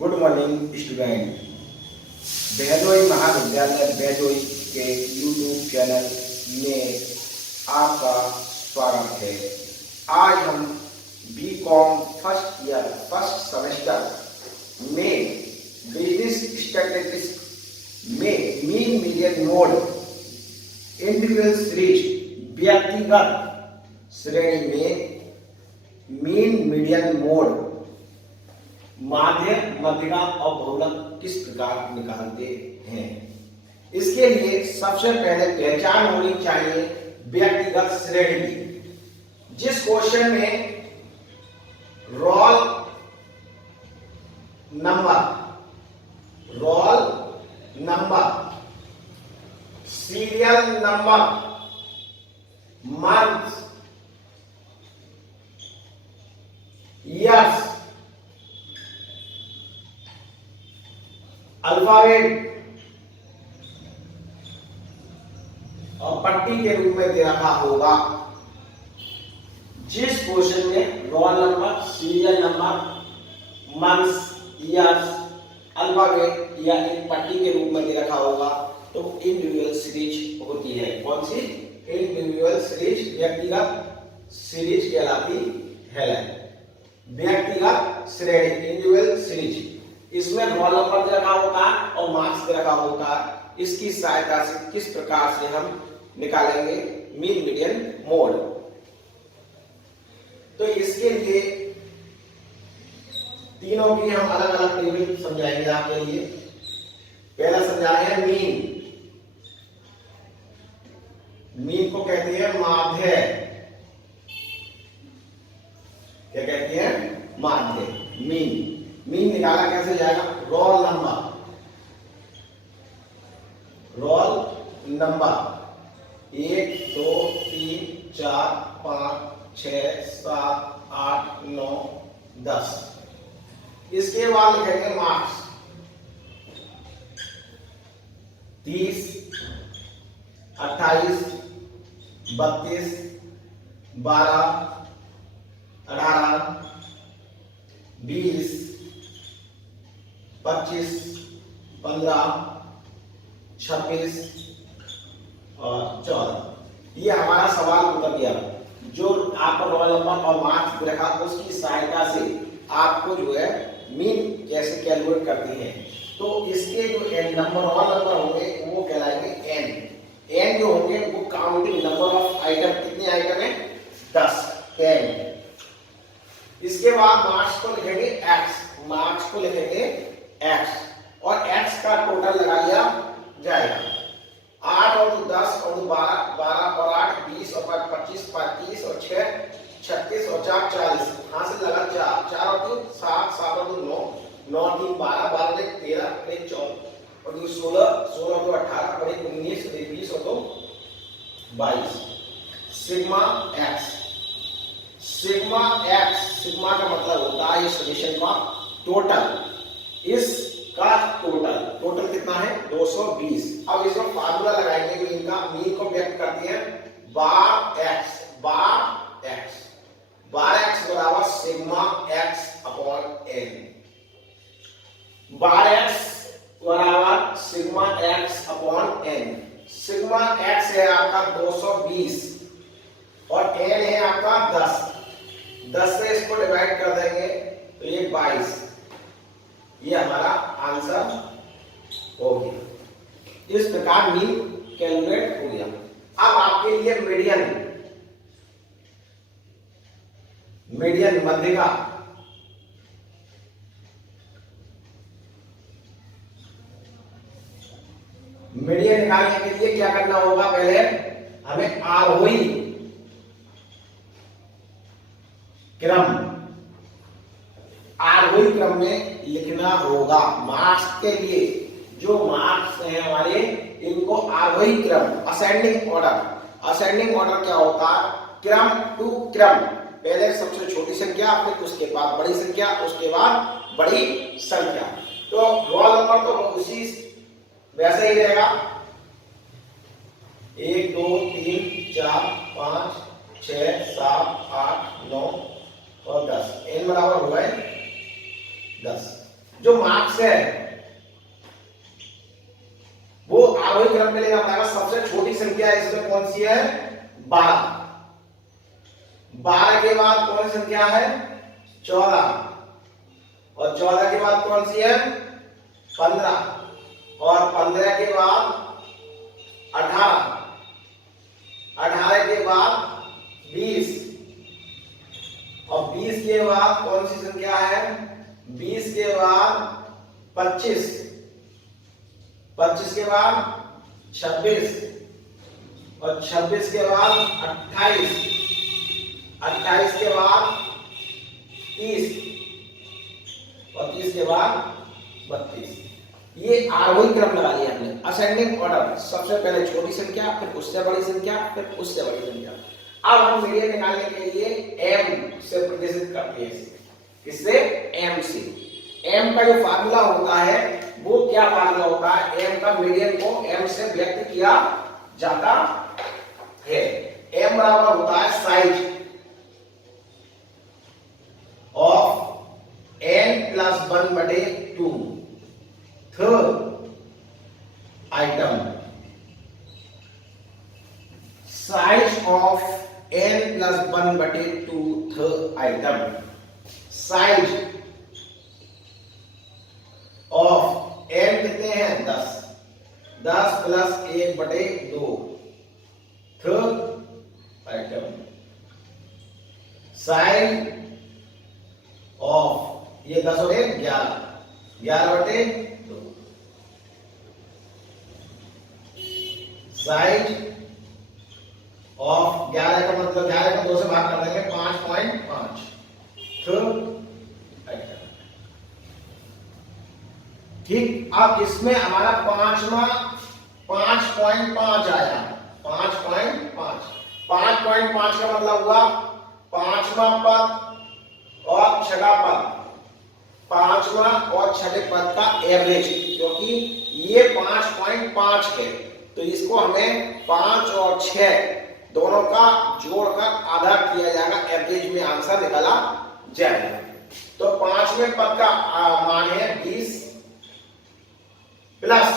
Good morning student. Bahjoi महाविद्यालय बहजोई के YouTube channel में आपका स्वागत है। आज हम BCom first year first semester में बिजनेस स्टैटिस्टिक्स में mean median mode individual series व्यक्तिगत श्रेणी में मीन मीडियन मोड माध्य मध्यमा और बहुलक किस प्रकार निकालते हैं, इसके लिए सबसे पहले पहचान होनी चाहिए व्यक्तिगत श्रेणी की। जिस क्वेश्चन में roll number, serial number, month, years, alphabet और पट्टी के रूप में दे रखा होगा। जिस क्वेश्चन में roll number, serial number, months, years, alphabet या एक पट्टी के रूप में दे रखा होगा तो इंडिविजुअल सीरीज होती है। कौन सी? इंडिविजुअल सीरीज, व्यक्तिगत सीरीज कहलाती है। व्यक्तिगत श्रेणी, इंडिविजुअल सीरीज, इसमें रोल नंबर दे रखा होता है और मार्क्स दे रखा होता है। इसकी सहायता से किस प्रकार से हम निकालेंगे मीन मीडियन मोड। तो इसके लिए तीनों की हम अलग अलग टेबल समझाएंगे आपके लिए। पहला समझा रहे हैं मीन। मीन को कहते हैं माध्य। क्या कहते हैं? माध्य। मीन निकाला कैसे जाएगा? Roll number 1 2 3 4 5 6 7 8 9 10। इसके बाद लिखेंगे मार्क्स 30 28 32 12 18 20 25 15 26 और 14। ये हमारा सवाल उत्तर दिया। जो आपका रोल नंबर और मार्क्स रखा उसकी सहायता से आपको जो है मीन कैसे कैलकुलेट करती है। तो इसके जो नंबर रोल नंबर होंगे वो कहलाएंगे एन जो होंगे वो काउंटिंग नंबर ऑफ आइटम। कितने आइटम है? 10, 10। इसके बाद मार्क्स को लिखेंगे एक्स और एक्स का टोटल लगा लिया जाएगा। 8 और 10 और 12 12 और 8 20 और 5 25 35 और 6 36 और 4 40। यहां से लगा 4 और 2 7 7 और 2 9 9 और 3 12 12 एक 13 एक 14 और 2 16 16 और 2 18 और 1 19 और 20 और 2 22। सिग्मा सिग्मा का मतलब होता है ये समेशन का टोटल। इसका टोटल कितना है? 220। अब इसमें फार्मूला लगाएंगे जो इनका मीन को व्यक्त करती है बार एक्स बराबर sigma X upon N. Bar X बराबर sigma X upon N. Sigma X है आपका 220 और एन है आपका 10 से इसको डिवाइड कर देंगे तो ये 22। ये हमारा आंसर हो गया। इस प्रकार मीन कैलकुलेट हो गया। अब आपके लिए मीडियन मध्यका। मीडियन निकालने के लिए क्या करना होगा? पहले हमें आरोही क्रम में लिखना होगा। मार्क्स के लिए जो मार्क्स हैं हमारे इनको आरोही क्रम, असेंडिंग ऑर्डर क्या होता है? क्रम टू क्रम। पहले सबसे छोटी संख्या, फिर उसके बाद बड़ी संख्या, उसके बाद बड़ी संख्या। तो रोल नंबर तो उसी वैसे ही रहेगा 1 2 3 4 5 6 7 8 9 और 10। n बराबर हुआ है 10। जो मार्क्स है वो आरोही क्रम में लेना पड़ेगा। सबसे छोटी संख्या इसमें कौन सी है? 12। 12 के बाद कौन सी संख्या है? 14। और 14 के बाद कौन सी है? 15। और 15 के बाद 18। 18 के बाद 20। और 20 के बाद कौन सी संख्या है? 20 के बाद 25। 25 के बाद 26। और 26 के बाद 28। 28 के बाद 30। और 30 के बाद 32। ये आरोही क्रम लगा लिया हमने, असेंडिंग ऑर्डर। सबसे पहले छोटी संख्या, फिर उससे बड़ी संख्या, फिर उससे बड़ी संख्या। अब हम मीडियन निकालने के लिए m से प्रदर्शित करते हैं। किससे? m से। m का जो फार्मूला होता है वो क्या फार्मूला होता है? m का मीडियन को m से व्यक्त किया जाता है। m बराबर होता है size of n+1/2 third item. Size of n+1/2 third item. Size of n कितने हैं? 10। 10 + 1/2 थर्ड आइटम। साइज ऑफ ये 10 और 1 11। 11/2। साइज ऑफ 11 का मतलब 11 को 2 से भाग कर देंगे 5.5 थर्ड आइटम। ठीक। अब इसमें हमारा पांचवा 5.5 आया। 5.5 5.5 का मतलब हुआ पांचवा पद और छठा पद। पांचवा और छठे पद का एवरेज, क्योंकि ये 5.5 है तो इसको हमें 5 और 6 दोनों का जोड़कर आधा किया जाएगा, एवरेज में आंसर निकाला जाएगा। तो पांचवें पद का मान है 20 प्लस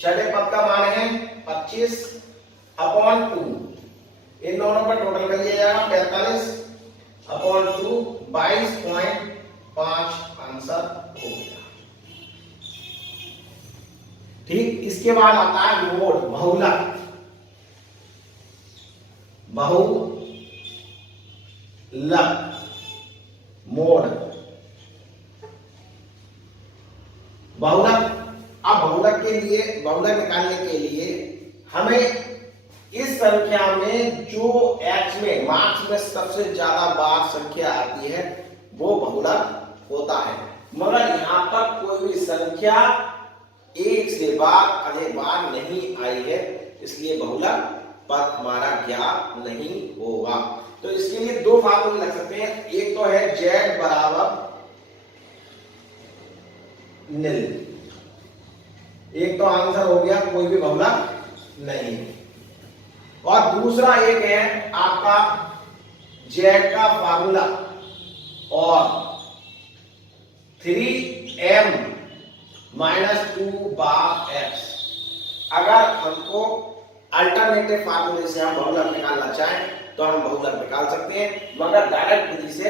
छठे पद का मान है 25/2। इन दोनों का टोटल कर लिया जाएगा 45/2 22.5 आंसर हो गया। ठीक। इसके बाद आता है मोड, बहुलक। बहुलक मोड। बहुलक। अब बहुलक के लिए, बहुलक निकालने के लिए हमें इस संख्या में जो x में मार्क्स में सबसे ज्यादा बार संख्या आती है वो बहुलक होता है। मगर यहां पर कोई भी संख्या एक से अधिक बार नहीं आई है, इसलिए बहुलक पद हमारा ज्ञात नहीं होगा। तो इसके लिए दो फार्मूले लग सकते हैं। एक तो है z बराबर निल। एक तो आंसर हो गया कोई भी बहुलक नहीं। और दूसरा एक है आपका z का फार्मूला और 3m - 2/x। अगर हमको अल्टरनेटिव फार्मूले से हम बहुलक निकालना चाहें तो हम बहुलक निकाल सकते हैं, मगर डायरेक्ट विधि से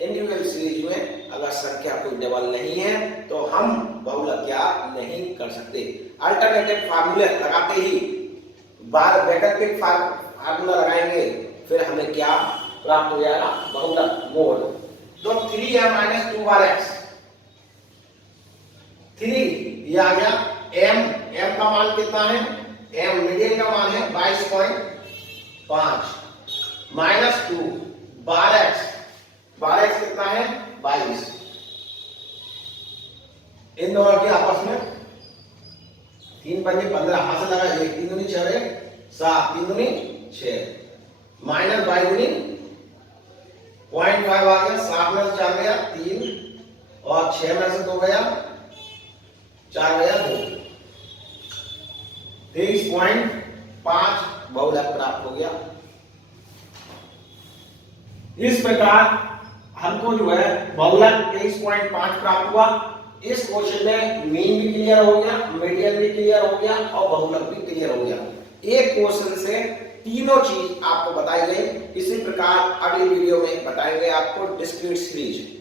इंडिविजुअल सीरीज में अगर संख्या कोई डबल नहीं है तो हम बहुलक क्या नहीं कर सकते। अल्टरनेटिव फार्मूले लगाते ही बार वैकल्पिक फार्मूला लगाएंगे, फिर हमें क्या प्राप्त हो जाएगा? बहुलक मोड। तो 3m - 2/x 3 ये आ गया। m का मान कितना है? m मीडियन का मान है 22.5 -2/x। 12x कितना है? 22। इन दोनों के आपस में 3 × 5 = 15। हाथ से लगा 1 3 दूनी 6 7 3 दूनी 6 -22 दूनी 0.5 आ गया। 7 में से 4 गया 3 और 6 में से 2 गया 4 गया 2। 23.5 बहुलक प्राप्त हो गया। इस प्रकार हमको जो है बहुलक 23.5 प्राप्त हुआ। इस क्वेश्चन में मीन भी क्लियर हो गया, मीडियन भी क्लियर हो गया और बहुलक भी क्लियर हो गया। एक क्वेश्चन से तीनों चीज आपको बताई गई। इसी प्रकार अगली वीडियो में बताएंगे आपको डिस्क्रीट सीरीज।